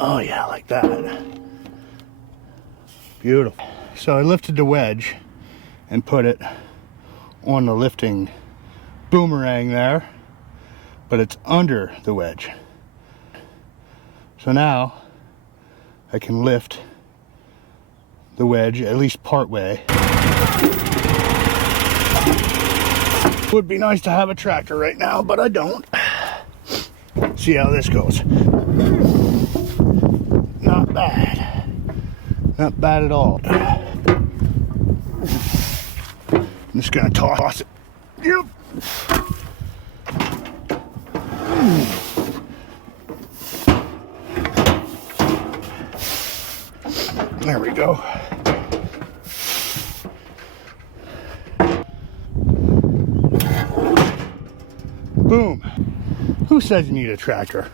Oh yeah, like that. Beautiful. So I lifted the wedge and put it on the lifting boomerang there, but it's under the wedge. So now I can lift the wedge at least part way. Would be nice to have a tractor right now, but I don't. See how this goes. Not bad. Not bad at all. I'm just gonna toss it. Yep. There we go. Boom. Who says you need a tractor?